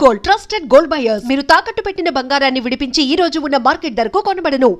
Gold trusted gold buyers మీరు తాకట్టు పెట్టిన బంగారాన్ని విడిపించి ఈ రోజు ఉన్న మార్కెట్ ధరకు కొనబడను.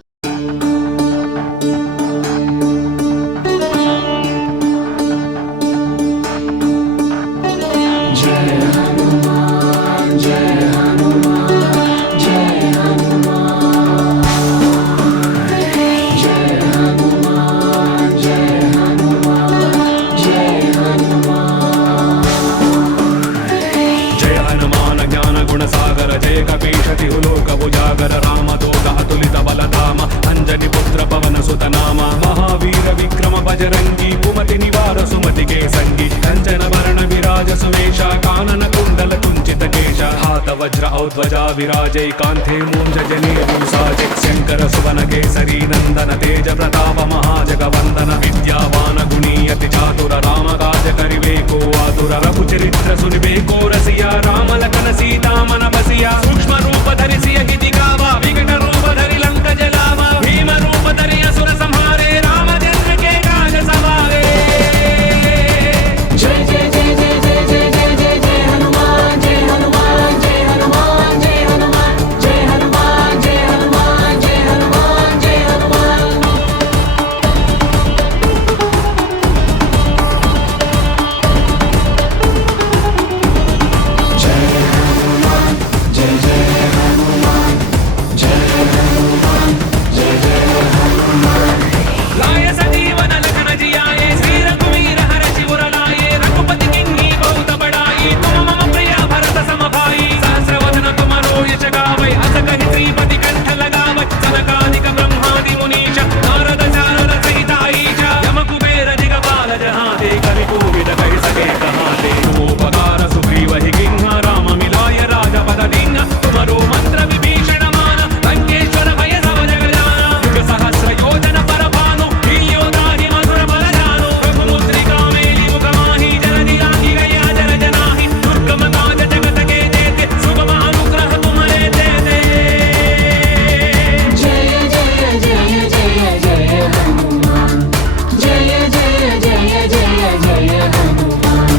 जय कपीशति लोक उजागर रामदूत अतुलित बलधाम अंजनी पुत्र पवन सुत नाम महावीर विक्रम बजरंगी कुमति निवार सुमति के संगी कंचन वरण विराज सुमेश कानन कुंडल कुंचित केश हाथ वज्र औध्वजा विराजै कांथे मूंज जनेऊ साजे शंकर सुवन केसरी नंदन तेज प्रताप महाजगवंदन विद्यावान गुणीयति चातुर राम काज करिवेको आतुर रघु चरित्र सुनिवेको रसिया राम लखन सीता मन बसिया सूक्ष्म रूप धरि हिति गावा विकट रूप धरि लंक जलावा भीम रूप धरि असुर संहारे रामचंद्र के काज सवारे जय जय जय जय जय जय जय जय जय हनुमान जय हनुमान जय हनुमान जय हनुमान जय हनुमान जय हनुमान जय हनुमान जय हनुमान लाय सजीवन लखन जियाए श्री रघुवीर हर शिवर लाए रघुपति किन्हीं बहुत बड़ाई तुम मम प्रिय भरत सम भाई सहस्र वदन तुम यश गावै अस कहि श्रीपति कंठ लगावै सनकादिक ब्रह्मादि मुनीश नारद शारद सहित ईश यम कुबेर दिगपाल जहाते कवि कोविद कहि सके कहाते उपकार सुग्रीव हि किन्हा राम मिलाय राजपद दीन्हा तुमरो मंत्र विभीषण मान लंकेश्वर भय सब जग जाना युग सहस्र योजन पर भानु योदाहि मधुर बल जानो रघुमुद्रिका मेलि मुख माहि जन दिलाहि गया जन जनाहि दुर्गम काज जगत के जेते सुगम अनुग्रह तुम्हारे देते जय जय जय जय जय हनुमान जय जय जय जय जय हनुमान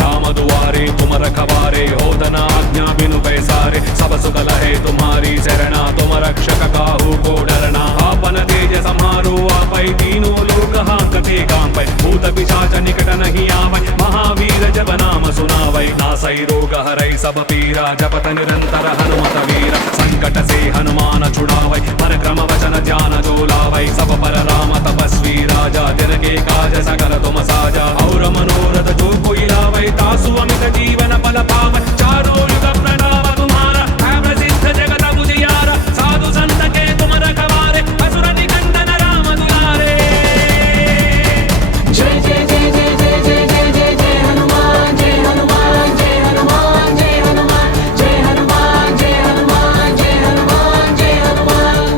राम दुआरे तुम रखवारे होदना आज्ञा बिनु पैसारे सब सुगल है तुम्हारी शरणा तुम रक्षक काहू को डरना आपन तेज समारो आपै तीनों लोक हांकते कांपै भूत पिशाच निकट नहीं आवै महावीर जब नाम सुनावै नासै रोग हरै सब पीरा जपत निरंतर हनुमत वीर संकट से हनुमान छुड़ावै परक्रम वचन ध्यान जो लावै सब पर राम तपस्वी राजा दिन के काज सकल तुम साजा और मनोरथ जो कोई लावै तासु अमित जीवन फल पावै चारों युग प्रणाम तुम्हारा है प्रसिद्ध जगत उजियारा साधु संत के तुम रखवारे असुर निकंदन राम दुलारे जय जय जय जय जय जय जय जय जय हनुमान जय हनुमान जय हनुमान जय हनुमान जय हनुमान जय हनुमान जय हनुमान जय हनुमान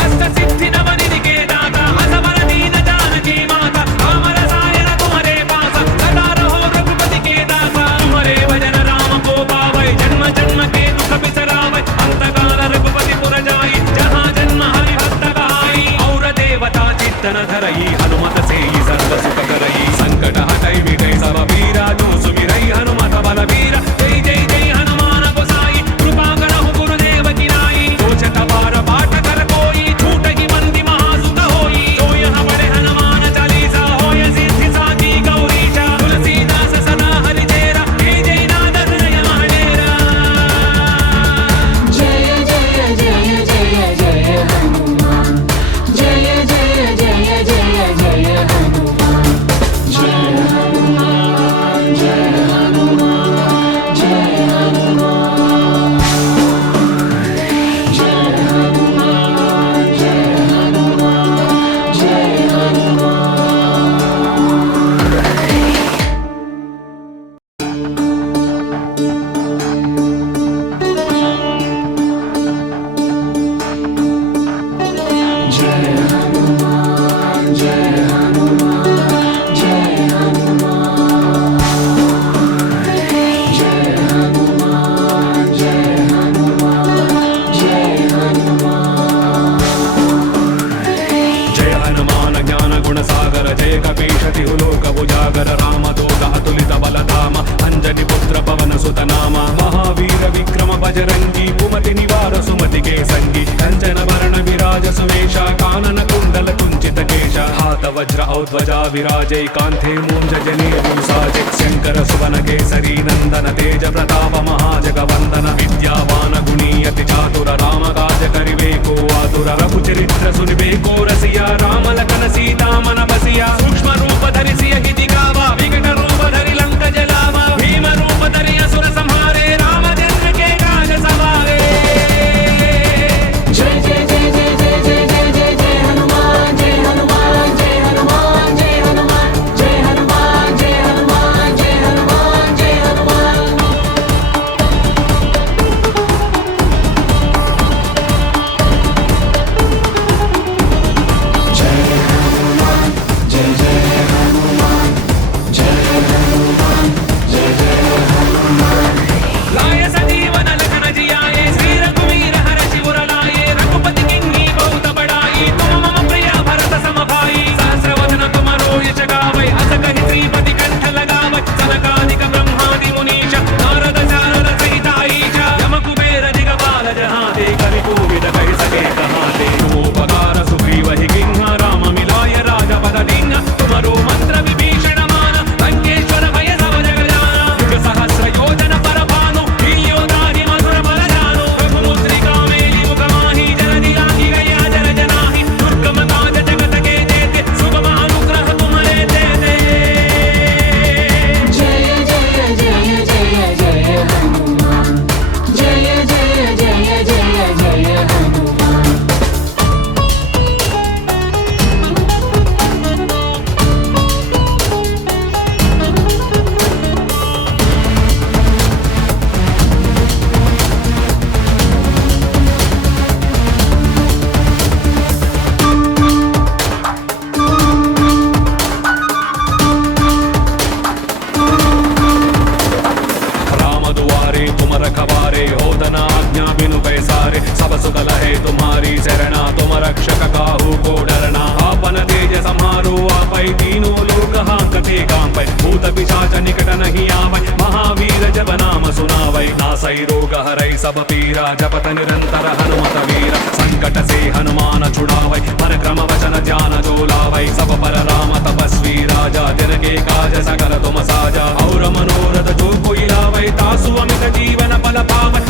अष्ट सिद्धि नव निधि के दाता असवर दीन जानकी माता राम रसायन तुम्हारे पासा सदा रहो रघुपति के दासा तुम्हारे भजन राम को पावै जन्म जन्म के दुख बिसरावै अंत काल रघुपति पुर जाई जहाँ जन्म हरि भक्त कहाई और देवता चित्तन धरई हनुमत से सर्व सुख करई संकट हटई मिटई सब पीरा जो सुमिरै हनुमत बल वीर जय जय जय हनुमान गोसाई कृपा करहु गुरुदेव की नाई सोचत बार बाट कर कोई छूट ही बंदी महासुख होई जो यहाँ बड़े हनुमान चालीसा होय सिद्धि साकी गौरीशा तुलसीदास सदा हरि चेरा जय जय नाद हृदय महडेरा जय जय जय जय जय हनुमान जय जय जय जय जय वज्र औध्वजा विराजै कान्थे मूञ्जनेर्युसाजे शङ्कर सुवन केसरी नन्दन तेज प्रताप महाजगवन्दन विद्यावान गुणीयति चातुर रामकाज करिवेको आतुर रघुचरित्र सुनिवेको रसिया राम लखन सीता मन बसिया सूक्ष्म रूप धरिसिय हिति गावा विकट रूप धरि लंक जलावा भीम रूप धरि असुर संहारे रामचंद्र के काज सवारे। जय जय जय जय जय जय जय जय जय हनुमान जय हनुमान जय हनुमान जय हनुमान जय हनुमान जय हनुमान जय हनुमान जय हनुमान। जय हनुमान जय जय हनुमान जय हनुमान जय जय हनुमान। लाय सजीवन लखन जियाए श्री रघुवीर हर शिवर लाए रघुपति किन्हीं बहुत बड़ाई तुम मम प्रिय भरत सम भाई सहस्र वदन तुम रोयच गावै अस कहि श्रीपति कंठ लगावै सनकादिक ब्रह्मादि मुनीश नारद शारद सहित ईश यम कुबेर दिगपाल जहाते कवि कोविद कहि सके कहाते उपकार सुग्रीव हि किन्हा राम मिलाय राजपद दीन्हा तुमरो मंत्र विभीषण मान लंकेश्वर भय सब जग जाना युग सहस्र योजन पर भानु योदाहि मधुर बल जानो रघुमुद्रिका मेलि मुख माहि जन दिलाहि गया जन जनाहि दुर्गम काज जगत के जेते सुगम अनुग्रह तुम्हारे देते। जय जय जय जय जय हनुमान जय जय जय जय जय हनुमान। राम दुआरे तुम रखवारे होदना आज्ञा बिनु पैसारे सब सुख लहे तुम्हारी शरणा तुम रक्षक काहू को डरना आपन तेज समारो आपै तीनों लोक हांकते कांपै भूत पिशाच निकट नहीं आवै महावीर जब नाम सुनावै नासै रोग हरै सब पीरा जपत निरंतर हनुमत वीर संकट से हनुमान छुड़ावै परक्रम वचन ध्यान जो लावै सब पर राम तपस्वी राजा दिन के काज सकल तुम साजा और मनोरथ जो कोई लावै तासु अमित जीवन फल पावै।